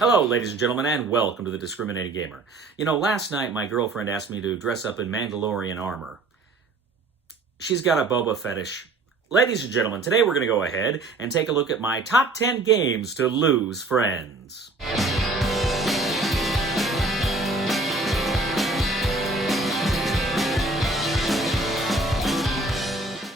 Hello, ladies and gentlemen, and welcome to the Discriminating Gamer. You know, last night my girlfriend asked me to dress up in Mandalorian armor. She's got a Boba fetish. Ladies and gentlemen, today we're going to go ahead and take a look at my top 10 games to lose friends.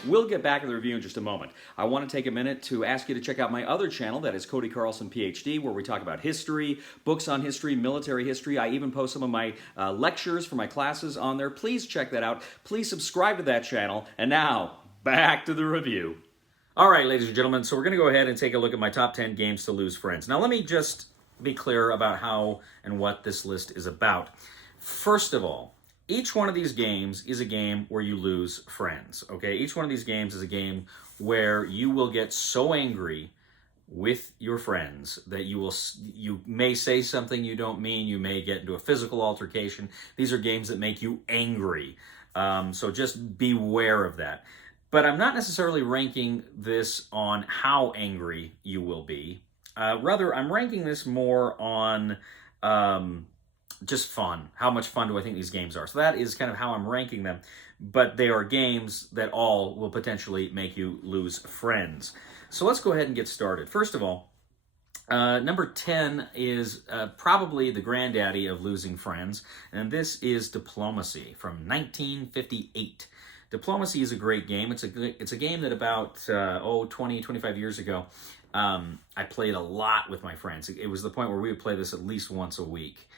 We'll get back to the review in just a moment. I want to take a minute to ask you to check out my other channel, that is Cody Carlson PhD, where we talk about history, books on history, military history. I even post some of my lectures for my classes on there. Please check that out. Please subscribe to that channel. And now, back to the review. All right, ladies and gentlemen, so we're going to go ahead and take a look at my top 10 games to lose friends. Now, let me just be clear about how and what this list is about. First of all, each one of these games is a game where you lose friends, okay? Each one of these games is a game where you will get so angry with your friends that you may say something you don't mean, you may get into a physical altercation. These are games that make you angry, so just beware of that. But I'm not necessarily ranking this on how angry you will be. Rather, I'm ranking this more on just fun. How much fun do I think these games are? So that is kind of how I'm ranking them. But they are games that all will potentially make you lose friends. So let's go ahead and get started. First of all, number 10 is probably the granddaddy of losing friends, and this is Diplomacy from 1958. Diplomacy is a great game. It's a game that about 20, 25 years ago, I played a lot with my friends. It was the point where we would play this at least once a week.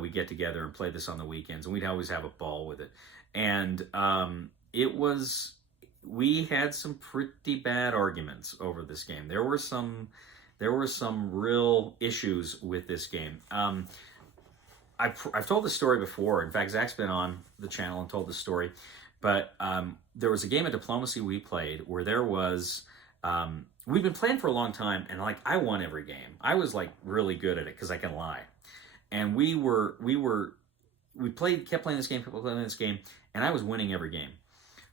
We'd get together and play this on the weekends, and we'd always have a ball with it. And we had some pretty bad arguments over this game. There were some real issues with this game. I've told this story before. In fact, Zach's been on the channel and told this story. But there was a game of Diplomacy we played where there was, we'd been playing for a long time, and I won every game. I was really good at it because I can lie. And we kept playing this game, and I was winning every game.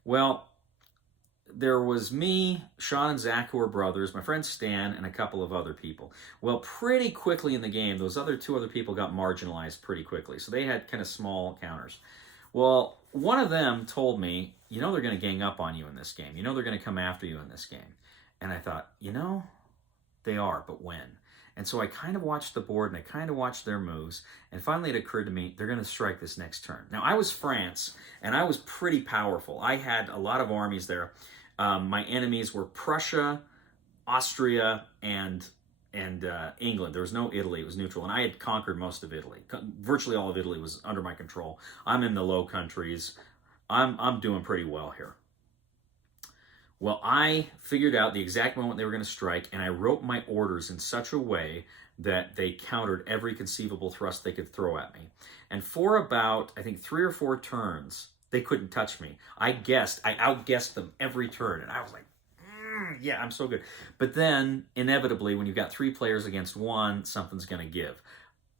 Well, there was me, Sean, and Zach, who were brothers, my friend Stan, and a couple of other people. Well, pretty quickly in the game, those two other people got marginalized pretty quickly, so they had kind of small counters. Well, one of them told me, you know they're going to gang up on you in this game. You know they're going to come after you in this game. And I thought, they are, but when? And so I kind of watched the board, and I kind of watched their moves, and finally it occurred to me, they're going to strike this next turn. Now, I was France, and I was pretty powerful. I had a lot of armies there. My enemies were Prussia, Austria, and England. There was no Italy. It was neutral, and I had conquered most of Italy. Virtually all of Italy was under my control. I'm in the Low Countries. I'm doing pretty well here. Well, I figured out the exact moment they were going to strike, and I wrote my orders in such a way that they countered every conceivable thrust they could throw at me. And for about, I think, 3 or 4 turns, they couldn't touch me. I outguessed them every turn, and I was like, yeah, I'm so good. But then, inevitably, when you've got 3 players against 1, something's going to give.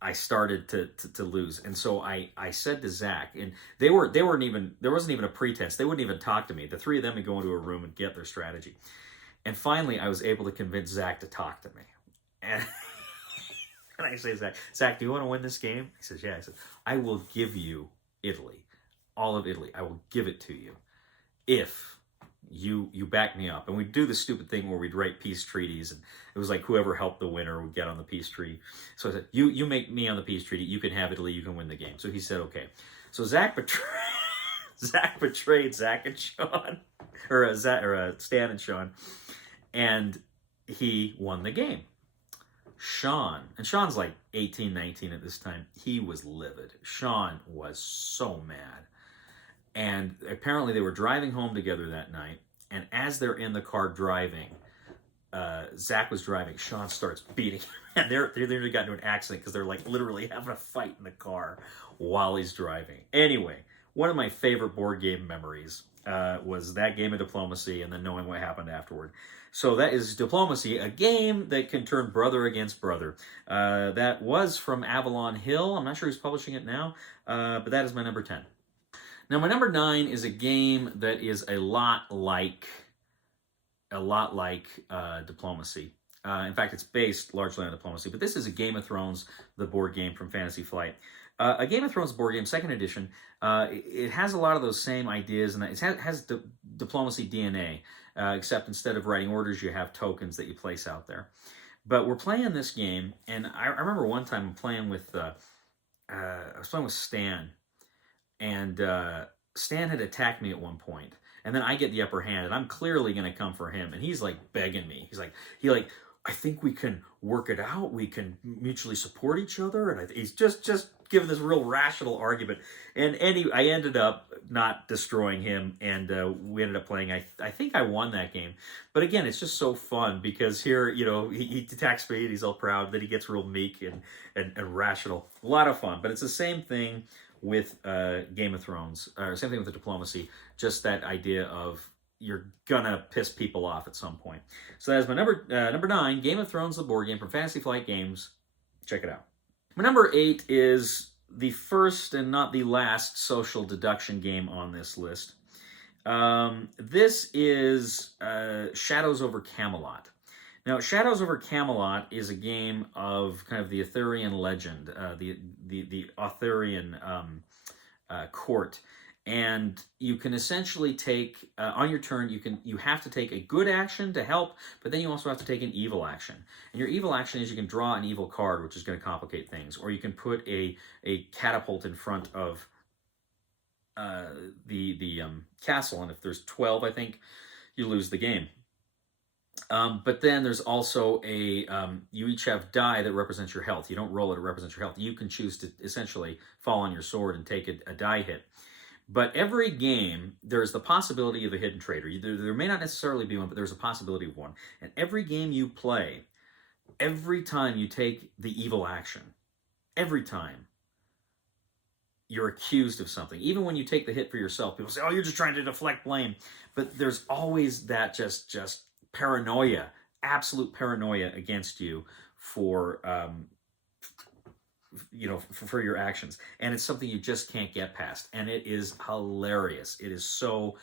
I started to lose. And so I said to Zach, and there wasn't even a pretense. They wouldn't even talk to me. The 3 of them would go into a room and get their strategy. And finally, I was able to convince Zach to talk to me. And, and I say, Zach, do you want to win this game? He says, yeah. I said, I will give you Italy, all of Italy. I will give it to you if you back me up. And we'd do this stupid thing where we'd write peace treaties, and it was like whoever helped the winner would get on the peace treaty. So I said, you make me on the peace treaty, you can have Italy, you can win the game. So he said, okay. So Zach betrayed Zach and Sean, or Stan and Sean, and he won the game. Sean's like 18, 19 at this time, he was livid. Sean was so mad. And apparently they were driving home together that night, and as they're in the car driving, Zach was driving, Sean starts beating him, and they literally got into an accident because they're literally having a fight in the car while he's driving. Anyway, one of my favorite board game memories was that game of Diplomacy, and then knowing what happened afterward. So that is Diplomacy, a game that can turn brother against brother. That was from Avalon Hill. I'm not sure who's publishing it now, but that is my number 10. Now, my number 9 is a game that is a lot like Diplomacy. In fact, it's based largely on diplomacy. But this is a Game of Thrones, the board game from Fantasy Flight. A Game of Thrones board game, second edition. It has a lot of those same ideas, and it has diplomacy DNA, except instead of writing orders, you have tokens that you place out there. But we're playing this game, and I remember one time playing with, I was playing with Stan, and Stan had attacked me at one point, and then I get the upper hand, and I'm clearly going to come for him, and he's like begging me. He's like, I think we can work it out. We can mutually support each other, and he's just giving this real rational argument, and I ended up not destroying him, and we ended up playing. I think I won that game, but again, it's just so fun because here, he attacks me, and he's all proud. Then he gets real meek and rational. A lot of fun, but it's the same thing with Game of Thrones, or same thing with the diplomacy. Just that idea of you're gonna piss people off at some point. So that is my number 9, Game of Thrones, the board game from Fantasy Flight Games. Check it out. My number 8 is the first and not the last social deduction game on this list. This is Shadows over Camelot. Now, Shadows over Camelot is a game of kind of the Arthurian legend, the Arthurian court. And you can essentially take, on your turn, you have to take a good action to help, but then you also have to take an evil action. And your evil action is you can draw an evil card, which is going to complicate things, or you can put a catapult in front of the castle, and if there's 12, I think, you lose the game. But then there's also you each have die that represents your health. You don't roll it represents your health. You can choose to essentially fall on your sword and take a die hit. But every game, there's the possibility of a hidden traitor. There may not necessarily be one, but there's a possibility of one. And every game you play, every time you take the evil action, every time, you're accused of something. Even when you take the hit for yourself, people say, oh, you're just trying to deflect blame. But there's always that just paranoia, absolute paranoia against you for for your actions, and it's something you just can't get past, and it is hilarious. It is so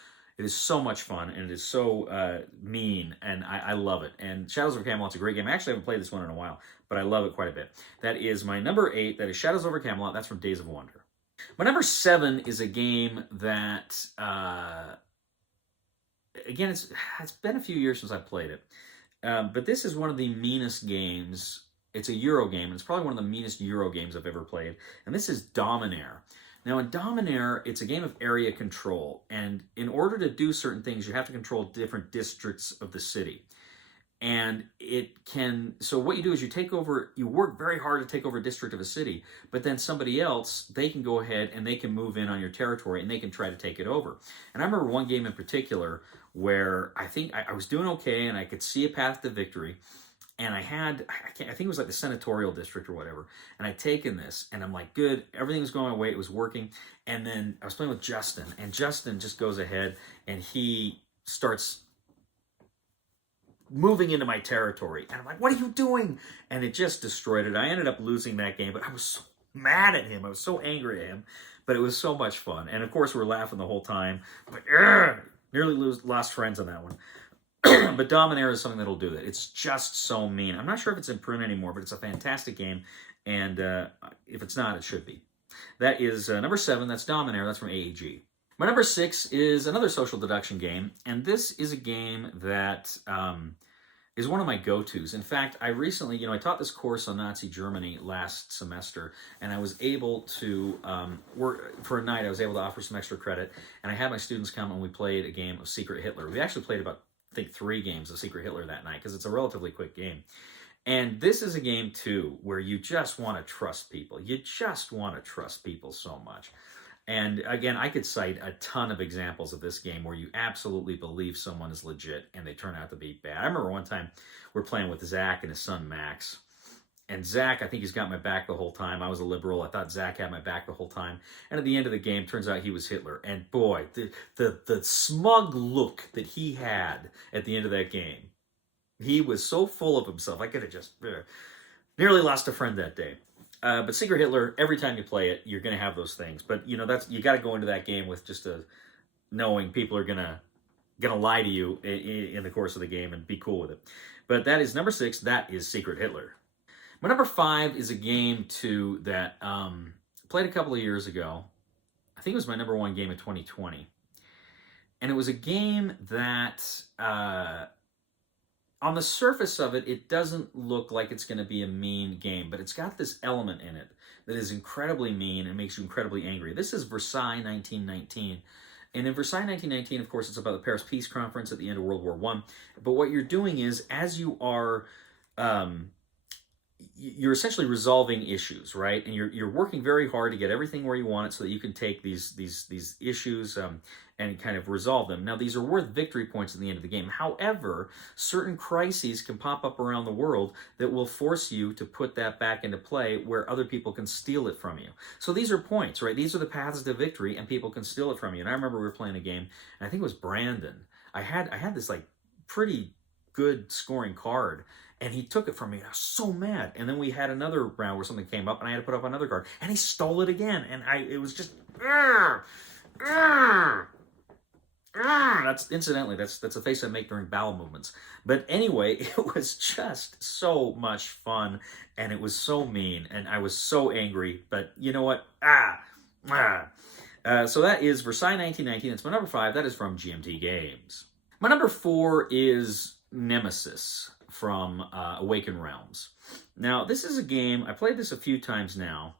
much fun, and it is so mean, and I love it. And Shadows over Camelot's a great game. I actually haven't played this one in a while, but I love it quite a bit. That is my number 8. That is Shadows over Camelot. That's from Days of Wonder. My number 7 is a game that again, it's been a few years since I played it, but this is one of the meanest games. It's a Euro game, and it's probably one of the meanest Euro games I've ever played, and this is Dominaire. Now, in Dominaire, it's a game of area control, and in order to do certain things, you have to control different districts of the city. And so what you do is you work very hard to take over a district of a city, but then somebody else, they can go ahead and they can move in on your territory, and they can try to take it over. And I remember one game in particular where I think I was doing okay, and I could see a path to victory, and I think it was like the senatorial district or whatever, and I'd taken this, and I'm like, good, everything was going my way, it was working, and then I was playing with Justin, and Justin just goes ahead, and he starts moving into my territory, and I'm like, what are you doing? And it just destroyed it. I ended up losing that game, but I was so mad at him, I was so angry at him, but it was so much fun, and of course we're laughing the whole time, but nearly lost friends on that one. But Dominaire is something that'll do that. It's just so mean. I'm not sure if it's in print anymore, but it's a fantastic game, and if it's not, it should be. That is number 7. That's Dominaire. That's from AEG. My number 6 is another social deduction game, and this is a game that is one of my go-tos. In fact, I recently, I taught this course on Nazi Germany last semester, and I was able to work for a night. I was able to offer some extra credit, and I had my students come, and we played a game of Secret Hitler. We actually played about, I think, 3 games of Secret Hitler that night, because it's a relatively quick game. And this is a game, too, where you just want to trust people. You just want to trust people so much. And again, I could cite a ton of examples of this game where you absolutely believe someone is legit and they turn out to be bad. I remember one time we're playing with Zach and his son Max. And Zach, I think he's got my back the whole time. I was a liberal. I thought Zach had my back the whole time. And at the end of the game, turns out he was Hitler. And boy, the smug look that he had at the end of that game, he was so full of himself. I could have just nearly lost a friend that day. But Secret Hitler, every time you play it, you're going to have those things. But you got to go into that game with just knowing people are going to lie to you in the course of the game and be cool with it. But that is number 6. That is Secret Hitler. My number 5 is a game, too, that I played a couple of years ago. I think it was my number 1 game of 2020. And it was a game that, on the surface of it, it doesn't look like it's going to be a mean game, but it's got this element in it that is incredibly mean and makes you incredibly angry. This is Versailles 1919. And in Versailles 1919, of course, it's about the Paris Peace Conference at the end of World War I. But what you're doing is, as you are, you're essentially resolving issues, right? And you're working very hard to get everything where you want it so that you can take these issues and kind of resolve them. Now, these are worth victory points at the end of the game. However, certain crises can pop up around the world that will force you to put that back into play where other people can steal it from you. So these are points, right? These are the paths to victory, and people can steal it from you. And I remember we were playing a game, and I think it was Brandon. I had this like pretty good scoring card, and he took it from me, and I was so mad. And then we had another round where something came up, and I had to put up another card, and he stole it again, and it was just, that's incidentally, that's a face I make during bowel movements. But anyway, it was just so much fun, and it was so mean, and I was so angry. But you know what? So that is Versailles 1919. It's my number 5. That is from GMT Games. My number 4 is Nemesis from Awaken Realms. Now, this is a game, I played this a few times now,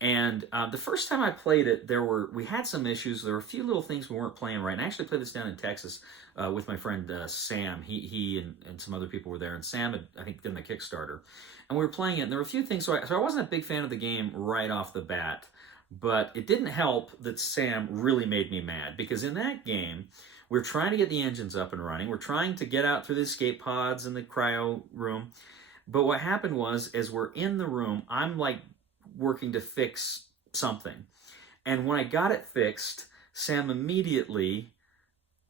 and the first time I played it, we had some issues. There were a few little things we weren't playing right, and I actually played this down in Texas with my friend Sam. He and some other people were there, and Sam had, I think, done the Kickstarter. And we were playing it, and there were a few things, so I wasn't a big fan of the game right off the bat, but it didn't help that Sam really made me mad, because in that game, we're trying to get the engines up and running. We're trying to get out through the escape pods in the cryo room. But what happened was, as we're in the room, I'm like working to fix something. And when I got it fixed, Sam immediately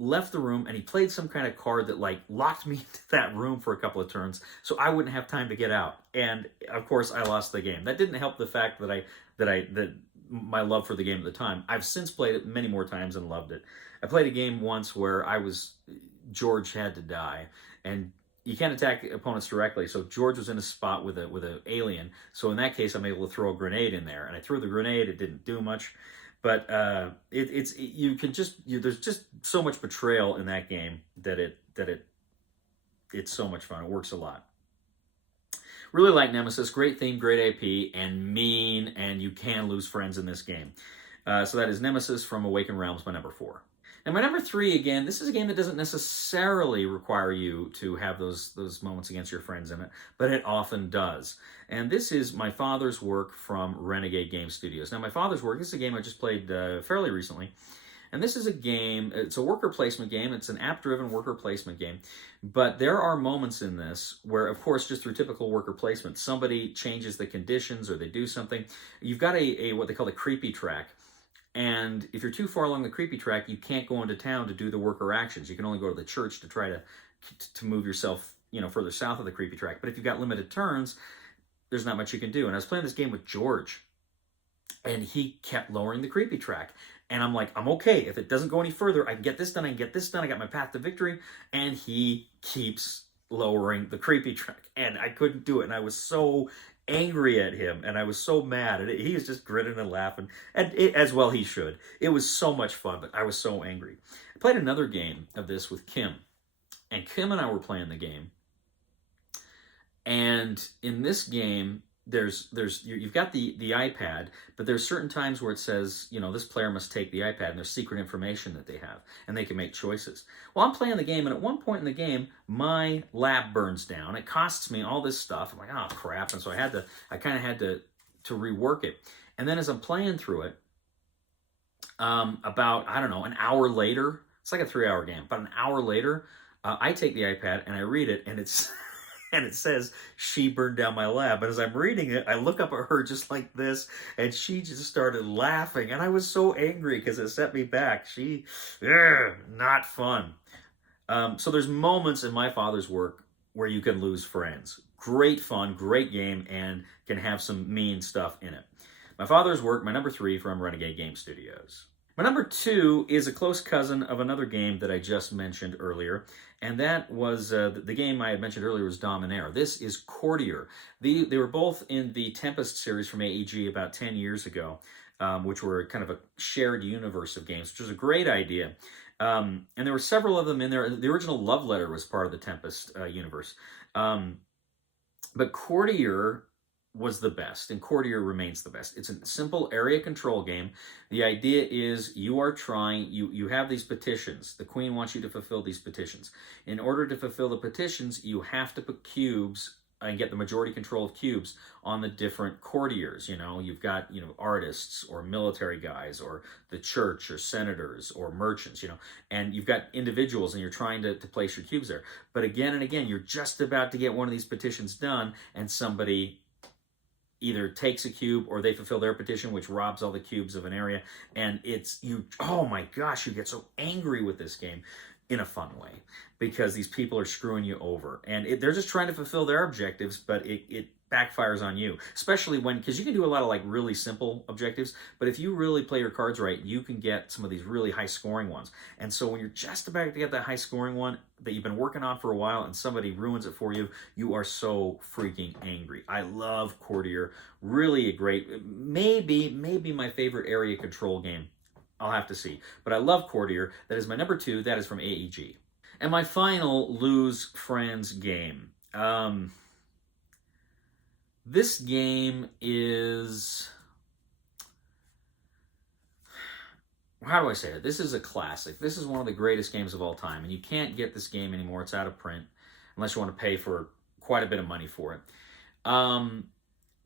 left the room, and he played some kind of card that like locked me into that room for a couple of turns so I wouldn't have time to get out. And of course, I lost the game. That didn't help the fact that my love for the game at the time. I've since played it many more times and loved it. I played a game once where George had to die, and you can't attack opponents directly, so George was in a spot with an alien, so in that case I'm able to throw a grenade in there, and I threw the grenade. It didn't do much, but there's just so much betrayal in that game that it's so much fun. It works a lot. Really like Nemesis. Great theme, great AP, and mean, and you can lose friends in this game. So that is Nemesis from Awaken Realms, my number 4. And my number 3, again, this is a game that doesn't necessarily require you to have those moments against your friends in it, but it often does. And this is My Father's Work from Renegade Game Studios. Now, My Father's Work, this is a game I just played fairly recently. And this is a game, it's a worker placement game. It's an app-driven worker placement game. But there are moments in this where, of course, just through typical worker placement, somebody changes the conditions or they do something. You've got a what they call a creepy track. And if you're too far along the creepy track, you can't go into town to do the worker actions. You can only go to the church to try to move yourself, further south of the creepy track. But if you've got limited turns, there's not much you can do. And I was playing this game with George, and he kept lowering the creepy track. And I'm like, I'm okay. If it doesn't go any further, I can get this done, I can get this done. I got my path to victory. And he keeps lowering the creepy track. And I couldn't do it. And I was so angry at him, and I was so mad. And he was just grinning and laughing, and as well he should. It was so much fun, but I was so angry. I played another game of this with Kim, and Kim and I were playing the game. And in this game, you've got the iPad, but there's certain times where it says, this player must take the iPad, and there's secret information that they have, and they can make choices. Well, I'm playing the game, and at one point in the game, my lab burns down. It costs me all this stuff. I'm like, oh crap! And so I kind of had to rework it. And then as I'm playing through it, about, I don't know, an hour later, it's like a 3-hour game, but an hour later, I take the iPad and I read it, and it's and it says, she burned down my lab. And as I'm reading it, I look up at her just like this, and she just started laughing. And I was so angry because it set me back. Not fun. So there's moments in My Father's Work where you can lose friends. Great fun, great game, and can have some mean stuff in it. My Father's Work, my number 3 from Renegade Game Studios. My number 2 is a close cousin of another game that I just mentioned earlier, And that was the game I had mentioned earlier was Dominaire. This is Courtier. They were both in the Tempest series from AEG about 10 years ago, which were kind of a shared universe of games, which was a great idea. And there were several of them in there. The original Love Letter was part of the Tempest universe. But Courtier was the best, and Courtier remains the best. It's a simple area control game. The idea is you are trying, you have these petitions. The queen wants you to fulfill these petitions. In order to fulfill the petitions, you have to put cubes and get the majority control of cubes on the different courtiers. You've got, artists or military guys or the church or senators or merchants, and you've got individuals and you're trying to place your cubes there. But again and again, you're just about to get one of these petitions done and somebody either takes a cube or they fulfill their petition, which robs all the cubes of an area. And oh my gosh, you get so angry with this game in a fun way because these people are screwing you over. And they're just trying to fulfill their objectives, but it backfires on you, especially because you can do a lot of really simple objectives, but if you really play your cards right, you can get some of these really high scoring ones. And so when you're just about to get that high scoring one that you've been working on for a while and somebody ruins it for you, you are so freaking angry. I love Courtier. Really a great, maybe my favorite area control game. I'll have to see. But I love Courtier. That is my number 2. That is from AEG. And my final Lose Friends game. This game is... How do I say it? This is a classic. This is one of the greatest games of all time. And you can't get this game anymore. It's out of print. Unless you want to pay for quite a bit of money for it.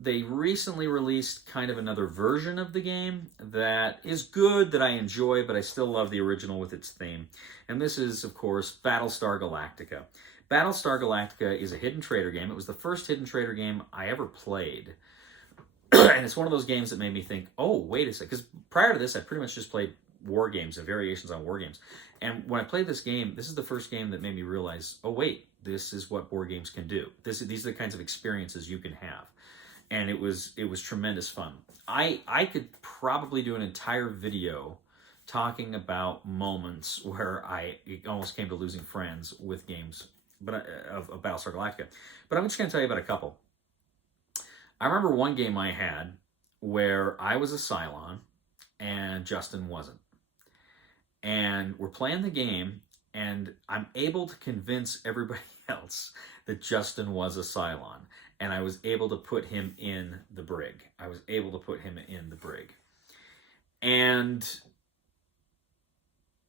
They recently released kind of another version of the game that is good, that I enjoy, but I still love the original with its theme. And this is, of course, Battlestar Galactica. Battlestar Galactica is a hidden trader game. It was the first hidden trader game I ever played. And it's one of those games that made me think, oh, wait a second. Because prior to this, I pretty much just played war games and variations on war games. And when I played this game, this is the first game that made me realize, oh, wait, this is what board games can do. These are the kinds of experiences you can have. And it was tremendous fun. I could probably do an entire video talking about moments where I almost came to losing friends with games of Battlestar Galactica. But I'm just going to tell you about a couple. I remember one game I had where I was a Cylon and Justin wasn't. And we're playing the game, and I'm able to convince everybody else that Justin was a Cylon. And I was able to put him in the brig. And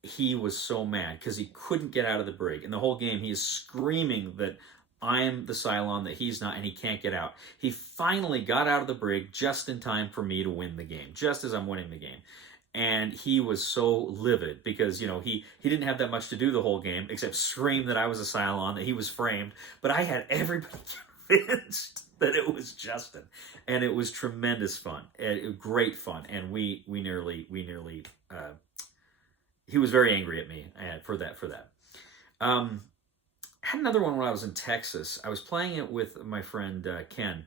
he was so mad because he couldn't get out of the brig. And the whole game, he is screaming that I'm the Cylon, that he's not, and he can't get out. He finally got out of the brig just in time for me to win the game, just as I'm winning the game. And he was so livid because, he didn't have that much to do the whole game except scream that I was a Cylon, that he was framed. But I had everybody convinced that it was Justin, and it was tremendous fun, great fun, and we nearly. He was very angry at me for that. I had another one when I was in Texas. I was playing it with my friend Ken,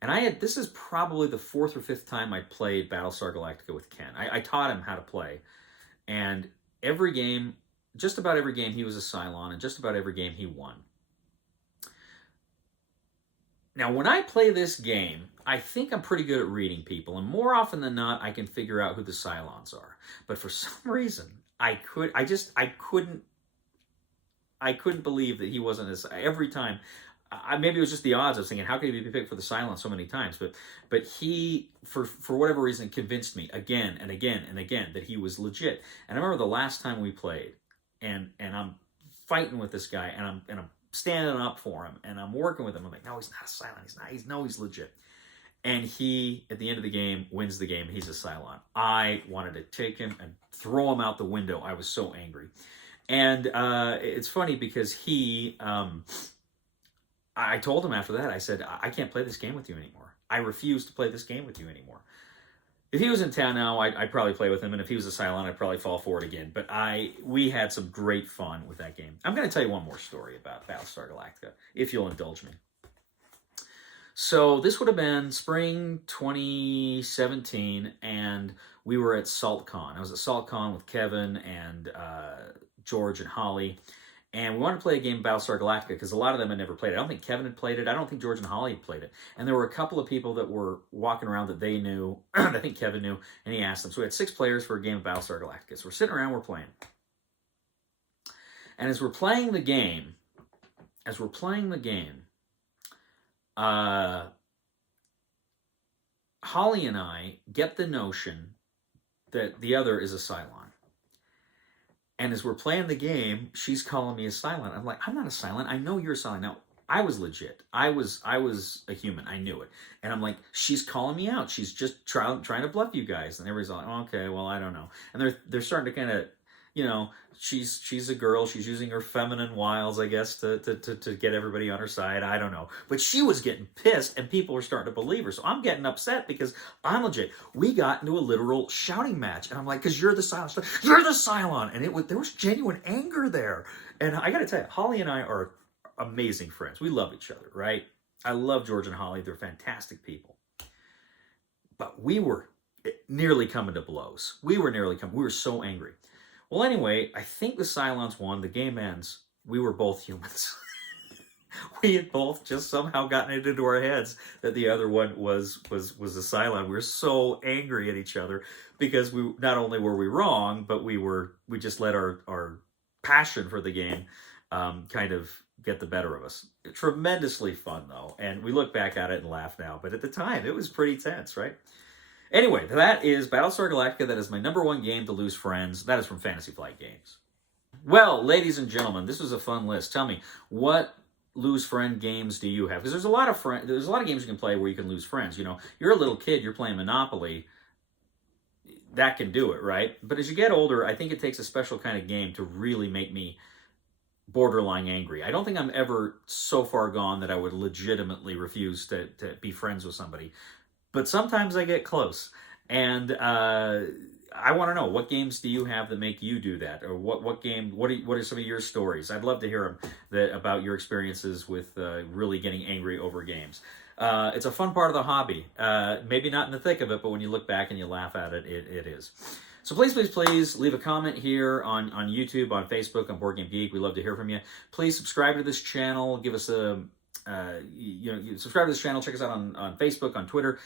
and this is probably the 4th or 5th time I played Battlestar Galactica with Ken. I taught him how to play, and just about every game he was a Cylon, and just about every game he won. Now, when I play this game, I think I'm pretty good at reading people, and more often than not, I can figure out who the Cylons are. But for some reason, I couldn't believe that he wasn't as every time. Maybe it was just the odds. I was thinking, how could he be picked for the Cylon so many times? But he, for whatever reason, convinced me again and again and again that he was legit. And I remember the last time we played, and I'm fighting with this guy, and I'm standing up for him, and I'm working with him. I'm like, no, he's not a Cylon. He's legit. And he, at the end of the game, wins the game. He's a Cylon. I wanted to take him and throw him out the window. I was so angry. And it's funny because I told him after that, I said, I can't play this game with you anymore. I refuse to play this game with you anymore. If he was in town now, I'd probably play with him, and if he was a Cylon, I'd probably fall for it again. But we had some great fun with that game. I'm going to tell you one more story about Battlestar Galactica, if you'll indulge me. So this would have been spring 2017, and we were at SaltCon. I was at SaltCon with Kevin and George and Holly, And we wanted to play a game of Battlestar Galactica because a lot of them had never played it. I don't think Kevin had played it. I don't think George and Holly had played it. And there were a couple of people that were walking around that they knew, I think Kevin knew, and he asked them. So we had 6 players for a game of Battlestar Galactica. So we're sitting around, we're playing. And as we're playing the game, Holly and I get the notion that the other is a Cylon. And as we're playing the game, she's calling me a Cylon. I'm like, I'm not a Cylon. I know you're a Cylon. Now, I was legit. I was a human. I knew it. And I'm like, she's calling me out. She's just trying to bluff you guys. And everybody's like, oh, okay, well, I don't know. And they're starting to kind of, you know, she's a girl. She's using her feminine wiles, I guess, to get everybody on her side. I don't know. But she was getting pissed, and people were starting to believe her. So I'm getting upset because I'm legit. We got into a literal shouting match, and I'm like, because you're the Cylon. You're the Cylon. And there was genuine anger there. And I got to tell you, Holly and I are amazing friends. We love each other, right? I love George and Holly. They're fantastic people. But we were nearly coming to blows. We were so angry. Well, anyway, I think the Cylons won. The game ends. We were both humans. We had both just somehow gotten it into our heads that the other one was a Cylon. We were so angry at each other because we not only were we wrong, but we just let our passion for the game kind of get the better of us. Tremendously fun, though. And we look back at it and laugh now. But at the time, it was pretty tense, right? Anyway, that is Battlestar Galactica. That is my #1 game to lose friends. That is from Fantasy Flight Games. Well, ladies and gentlemen, this was a fun list. Tell me, what lose friend games do you have? Because there's a lot of games you can play where you can lose friends. You know, you're a little kid, you're playing Monopoly. That can do it, right? But as you get older, I think it takes a special kind of game to really make me borderline angry. I don't think I'm ever so far gone that I would legitimately refuse to be friends with somebody. But sometimes I get close, and I want to know, what games do you have that make you do that, or what are some of your stories? I'd love to hear them about your experiences with really getting angry over games. It's a fun part of the hobby. Maybe not in the thick of it, but when you look back and you laugh at it, it is. So please leave a comment here on YouTube, on Facebook, on Board Game Geek. We love to hear from you. Please subscribe to this channel. Give us a subscribe to this channel. Check us out on Facebook, on Twitter.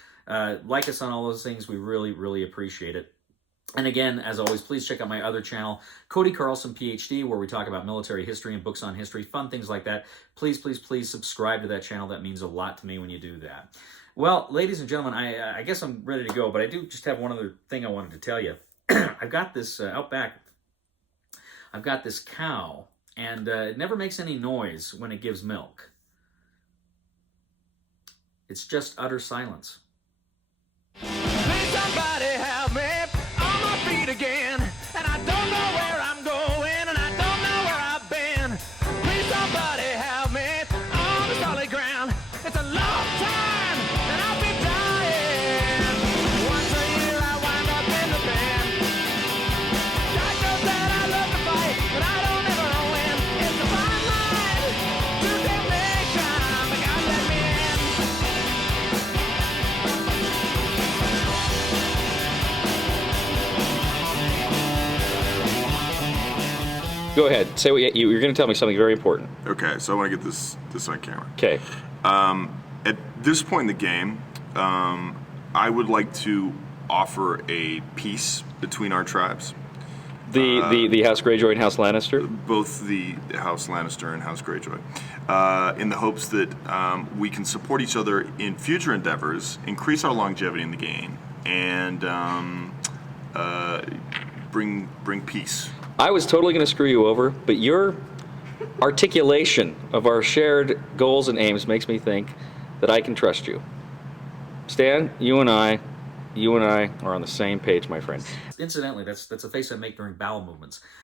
Like us on all those things. We really appreciate it. And again, as always, please check out my other channel, Cody Carlson, PhD, where we talk about military history and books on history, fun things like that. Please subscribe to that channel. That means a lot to me when you do that. Well, ladies and gentlemen, I guess I'm ready to go, but I do just have one other thing I wanted to tell you. I've got this out back. I've got this cow, and it never makes any noise when it gives milk. It's just utter silence. Please somebody help me on my feet again, and I don't know where I'm going, and I don't know where I've been. Please somebody help me on the solid ground. It's a long time, and I've been dying. Once a year I wind up in the band. God knows that I love to fight, but I don't ever win. It's a fine line to damnation, but God let me in. Go ahead. Say what you're going to tell me something very important. Okay, so I want to get this on camera. Okay. At this point in the game, I would like to offer a peace between our tribes. The House Greyjoy and House Lannister? Both the House Lannister and House Greyjoy. In the hopes that we can support each other in future endeavors, increase our longevity in the game, and bring peace. I was totally going to screw you over, but your articulation of our shared goals and aims makes me think that I can trust you. Stan, you and I are on the same page, my friend. Incidentally, that's a face I make during bowel movements.